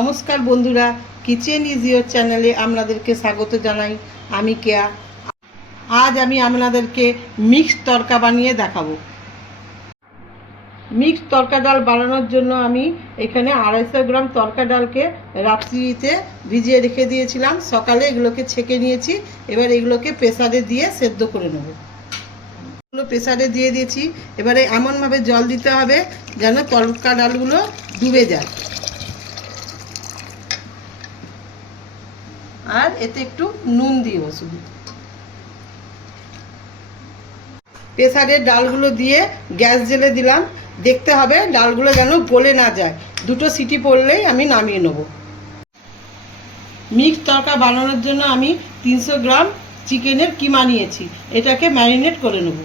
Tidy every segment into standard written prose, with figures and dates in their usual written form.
নমস্কার বন্ধুরা, kitchen is your চ্যানেলে আপনাদেরকে স্বাগত জানাই। আমি কেয়া। আজ আমি আপনাদেরকে মিক্সড তরকা বানিয়ে দেখাবো। মিক্সড তরকা ডাল বানানোর জন্য আমি এখানে 250 গ্রাম তরকা ডালকে রাত্রিতে ভিজিয়ে রেখে দিয়েছিলাম। সকালে এগুলোকে ছেঁকে নিয়েছি। এবার এগুলোকে প্রেসারে দিয়ে সেদ্ধ করে নেব। এগুলো প্রেসারে দিয়ে দিয়েছি। এবারে এমনভাবে জল দিতে হবে যেন তরকা ডালগুলো ডুবে যায়। আর এতে একটু নুন দিও শুধু। প্রেসারের ডালগুলো দিয়ে গ্যাস জ্বেলে দিলাম। দেখতে হবে ডালগুলো যেন গলে না যায়। 2টো সিটি পড়লেই আমি নামিয়ে নেব। মিক্সড তরকা বানানোর জন্য আমি 300 গ্রাম চিকেনের কিমা নিয়েছি। এটাকে ম্যারিনেট করে নেব।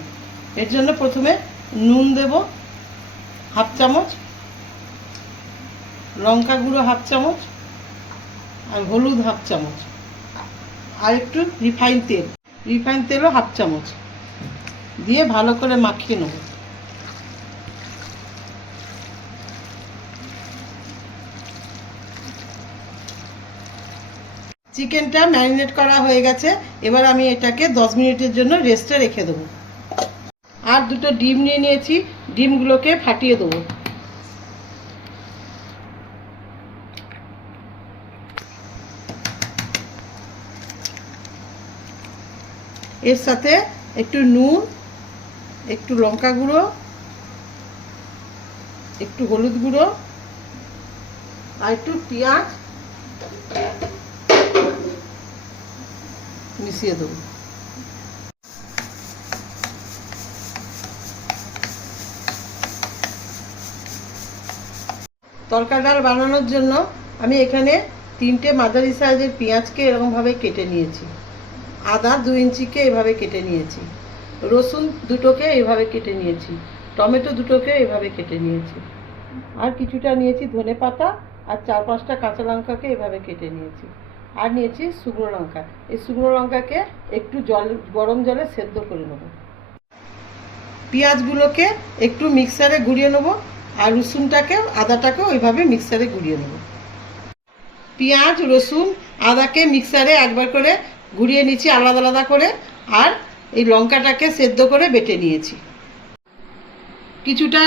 এর জন্য প্রথমে নুন দেব হাফ চামচ, লঙ্কা গুঁড়ো হাফ চামচ, আর হলুদ হাফ চামচ, আর একটু রিফাইন তেলও হাফ চামচ দিয়ে ভালো করে মাখিয়ে নেব। চিকেনটা ম্যারিনেট করা হয়ে গেছে। এবার আমি এটাকে 10 মিনিটের জন্য রেস্টে রেখে দেবো। আর 2টো ডিম নিয়ে নিয়েছি, ডিমগুলোকে ফাটিয়ে দেবো। এর সাথে একটু নুন, একটু লঙ্কা গুঁড়ো, একটু হলুদ গুঁড়ো আর একটু পেঁয়াজ মিশিয়ে দেবো। তরকা ডাল বানানোর জন্য আমি এখানে 3টে মাঝারি সাইজের পেঁয়াজকে এরকমভাবে কেটে নিয়েছি। আদা 2 ইঞ্চিকে এভাবে কেটে নিয়েছি। রসুন 2টোকে এভাবে কেটে নিয়েছি। টমেটো 2টোকে এভাবে কেটে নিয়েছি। আর কিছুটা নিয়েছি ধনেপাতা, আর 4-5টা কাঁচা লঙ্কাকে এভাবে কেটে নিয়েছি। আর নিয়েছি শুকনো লঙ্কা। এই শুকনো লঙ্কাকে একটু গরম জলে সেদ্ধ করে নেব। পেঁয়াজগুলোকে একটু মিক্সারে গুঁড়িয়ে নেব। আর রসুনটাকে আদাটাকেও ওইভাবে মিক্সারে গুঁড়িয়ে নেব। পেঁয়াজ, রসুন, আদাকে মিক্সারে একবার করে গুঁড়িয়ে নিয়েছি আলাদা আলাদা করে। আর এই লঙ্কাটাকে সেদ্ধ করে বেটে নিয়েছি। কিছুটা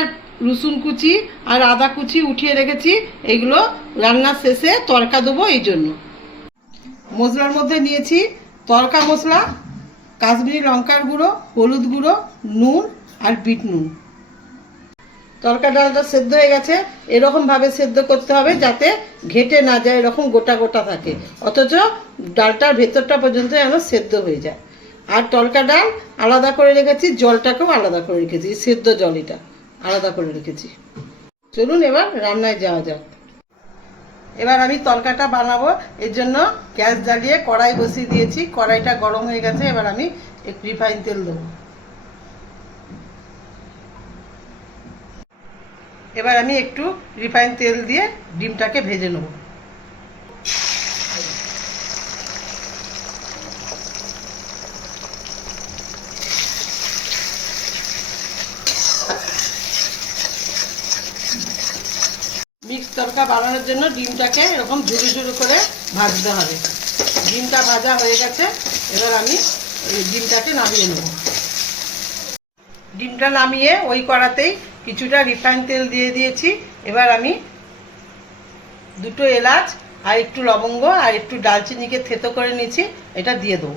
রসুন কুচি আর আদা কুচি উঠিয়ে রেখেছি। এগুলো রান্নার শেষে তরকা দেবো এই জন্য। মশলার মধ্যে নিয়েছি তরকা মশলা, কাশ্মীরি লঙ্কার গুঁড়ো, হলুদ গুঁড়ো, নুন আর বিট নুন। তরকা ডালটা সেদ্ধ হয়ে গেছে। এরকমভাবে সেদ্ধ করতে হবে যাতে ঘেটে না যায়, এরকম গোটা গোটা থাকে, অথচ ডালটার ভেতরটা পর্যন্ত যেন সেদ্ধ হয়ে যায়। আর তরকা ডাল আলাদা করে রেখেছি, জলটাকেও আলাদা করে রেখেছি, সেদ্ধ জল এটা আলাদা করে রেখেছি। চলুন এবার রান্নায় যাওয়া যাক। এবার আমি তরকাটা বানাবো। এর জন্য গ্যাস জ্বালিয়ে কড়াই বসিয়ে দিয়েছি। কড়াইটা গরম হয়ে গেছে। এবার আমি একটু রিফাইন তেল দেবো। এবার আমি একটু রিফাইন তেল দিয়ে ডিমটাকে ভেজে নেব। মিক্সড তরকা বানানোর জন্য ডিমটাকে এরকম ঝুরু ঝুরু করে ভাজতে হবে। ডিমটা ভাজা হয়ে গেছে। এবার আমি ডিমটাকে নামিয়ে নেব। ডিমটা নামিয়ে ওই কড়াতেই কিছুটা রিফাইন তেল দিয়ে দিয়েছি। এবার আমি 2টো এলাচ আর একটু লবঙ্গ আর একটু ডালচিনিকে থেতো করে নিয়েছি, এটা দিয়ে দেবো।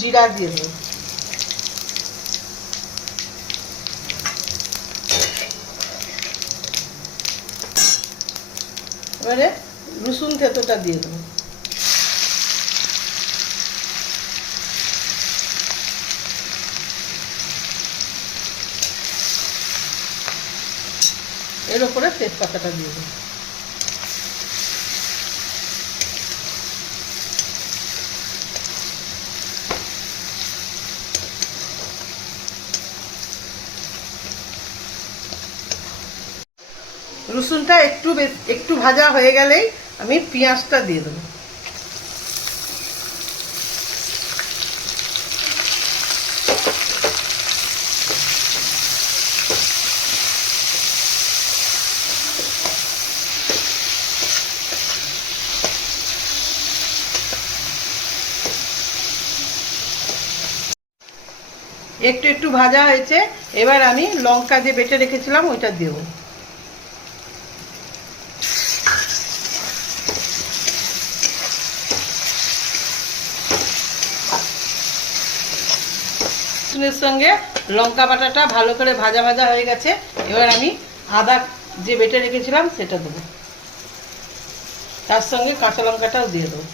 জিরা দিয়ে দেবো। এবারে রসুন থেতোটা দিয়ে দেবো। এর ওপরে তেজপাতাটা দিয়ে দেবো। রসুনটা একটু ভাজা হয়ে গেলেই আমি পেঁয়াজটা দিয়ে দেবো। একটু একটু ভাজা হয়েছে, এবার আমি লঙ্কা যে বেটে রেখেছিলাম ওইটা দেব। রসুনের সঙ্গে লঙ্কা বাটাটা ভালো করে ভাজা ভাজা হয়ে গেছে, এবার আমি আদা যে বেটে রেখেছিলাম সেটা দেবো, তার সঙ্গে কাঁচা লঙ্কাটাও দিয়ে দেবো।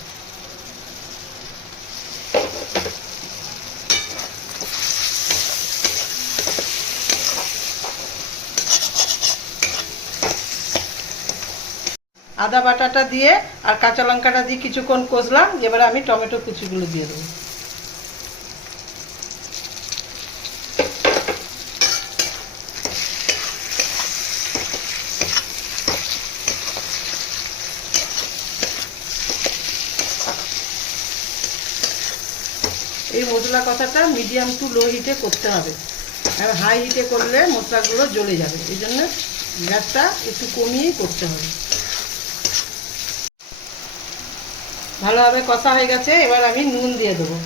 আদা বাটাটা দিয়ে আর কাঁচা লঙ্কাটা দিয়ে কিছুক্ষণ কষলাম, এবারে আমি টমেটো কুচিগুলো দিয়ে দেবো। এই মশলা কষাটা মিডিয়াম টু লো হিটে করতে হবে, আর হাই হিটে করলে মশলাগুলো জ্বলে যাবে, এই জন্য গ্যাসটা একটু কমিয়েই করতে হবে। ভালোভাবে কষা হয়ে গেছে, এবার আমি নুন দিয়ে দেবো।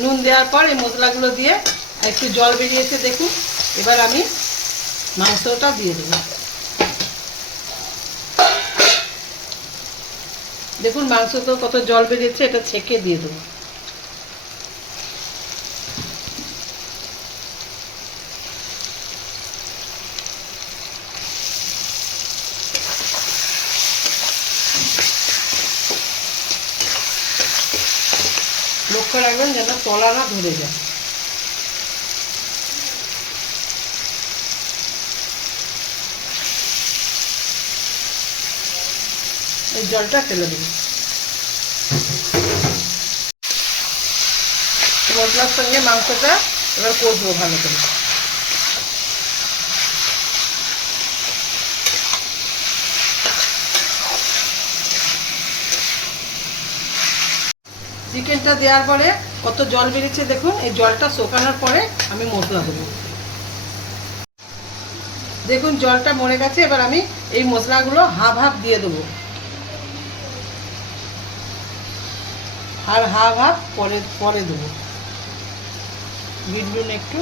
নুন দেওয়ার পর এই মশলাগুলো দিয়ে একটু জল বেরিয়েছে দেখুন, এবার আমি মাংসটা দিয়ে দেবো। দেখুন মাংস তো কত জল বেরিয়েছে, এটা ছেঁকে দিয়ে দেবো। লক্ষ্য রাখবেন যেন তলা না ধরে যায়। এই জলটা ফেলে দেবো। মশলার সঙ্গে মাংসটা এবার কষবো ভালো করে। চিকেনটা দেওয়ার পরে কত জল বেরিয়েছে দেখুন, এই জলটা শুকানোর পরে আমি মশলা দেবো। দেখুন জলটা মরে গেছে, এবার আমি এই মশলাগুলো হাফ হাফ দিয়ে দেবো, আর হাফ হাফ পরে পরে দেবো। বিট নুন একটু,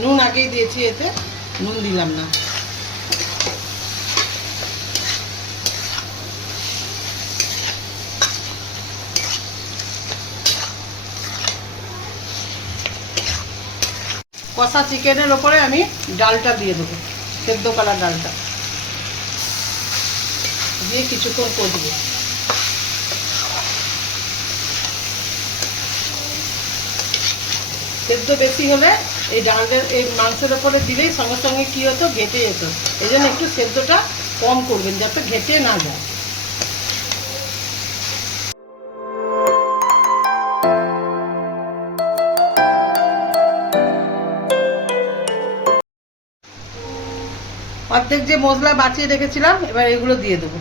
নুন আগেই দিয়েছি, এতে নুন দিলাম না। কষা চিকেনের ওপরে আমি ডালটা দিয়ে দেবো, সেদ্ধ করা ডালটা দিয়ে কিছুক্ষণ কষবো। সেদ্ধ বেশি হলে এই ডালের এই মাংসের ওপরে দিলেই সঙ্গে সঙ্গে কী হতো, ঘেঁটে যেত। এই জন্য একটু সেদ্ধটা কম করবেন যাতে ঘেঁটে না যায়। অর্ধেক যে মশলা বাঁচিয়ে রেখেছিলাম এবার এগুলো দিয়ে দেবো।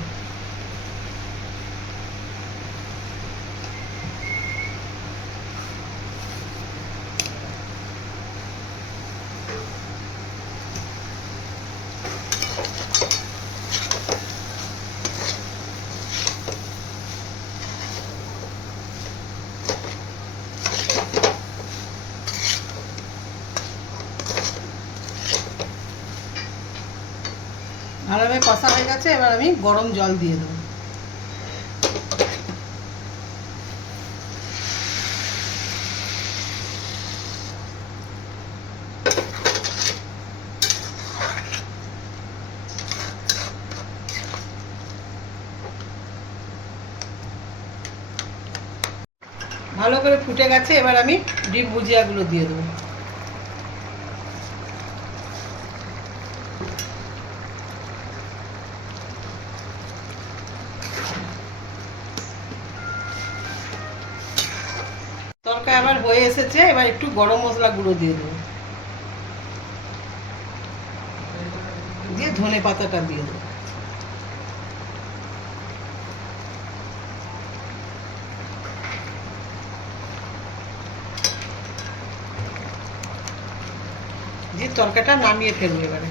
ভালোভাবে কষা হয়ে গেছে, এবার আমি গরম জল দিয়ে দেবো। ভালো করে ফুটে গেছে, এবার আমি ডিম ভুজিয়াগুলো দিয়ে দেবো। তরকা আবার হয়ে এসেছে, এবার একটু গরম মশলা গুঁড়ো দিয়ে দেবো, দিয়ে ধনে পাতাটা দিয়ে দেবো। দিয়ে তরকাটা নামিয়ে ফেলবো এবারে।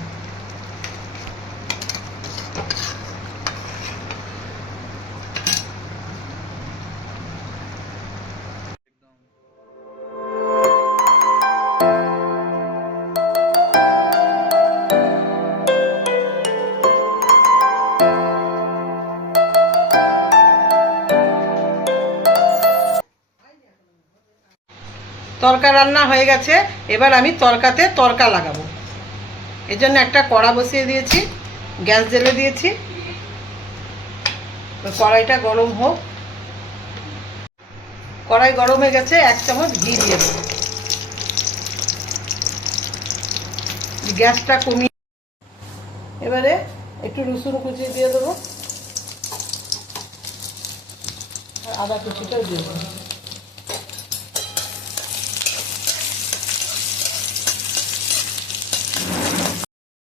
তরকা রান্না হয়ে গেছে, এবার আমি তরকাতে তরকা লাগাবো। এর জন্য একটা কড়া বসিয়ে দিয়েছি, গ্যাস জ্বেলে দিয়েছি। কড়াইটা গরম হোক। কড়াই গরম হয়ে গেছে, 1 চামচ ঘি দিয়ে দেবো। গ্যাসটা কমিয়ে এবারে একটু রসুন কুচি দিয়ে দেবো, আর আদা কুচিটাও দিয়ে দেবো।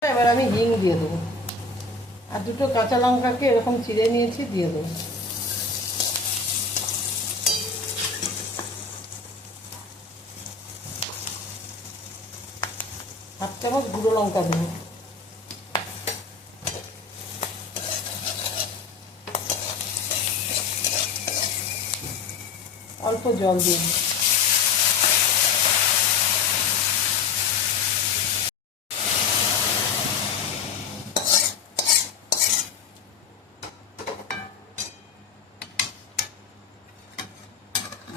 এবার আমি হিং দিয়ে দেবো, আর 2টো কাঁচা লঙ্কাকে এরকম চিড়ে নিয়েছি, দিয়ে দেবো। হাফ চামচ গুঁড়ো লঙ্কা দেবো। অল্প জল দিয়ে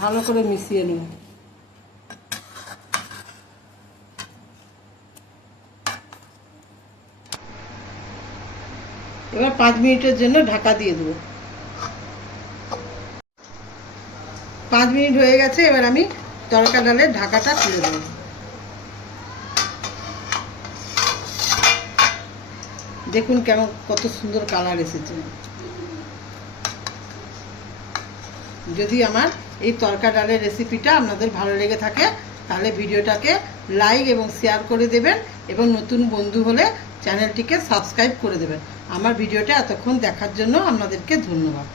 ভালো করে মিশিয়ে নেব। এবার 5 মিনিটের জন্য ঢাকা দিয়ে দেবো। 5 মিনিট হয়ে গেছে, এবার আমি তরকা ডালের ঢাকাটা খুলে দেবো। দেখুন কেমন, কত সুন্দর কালার এসেছে। যদি আমার এই তরকা ডালের রেসিপিটা আপনাদের ভালো লেগে থাকে, তাহলে ভিডিওটাকে লাইক এবং শেয়ার করে দেবেন, এবং নতুন বন্ধু হলে চ্যানেলটিকে সাবস্ক্রাইব করে দেবেন। আমার ভিডিওটা এতক্ষণ দেখার জন্য আপনাদেরকে ধন্যবাদ।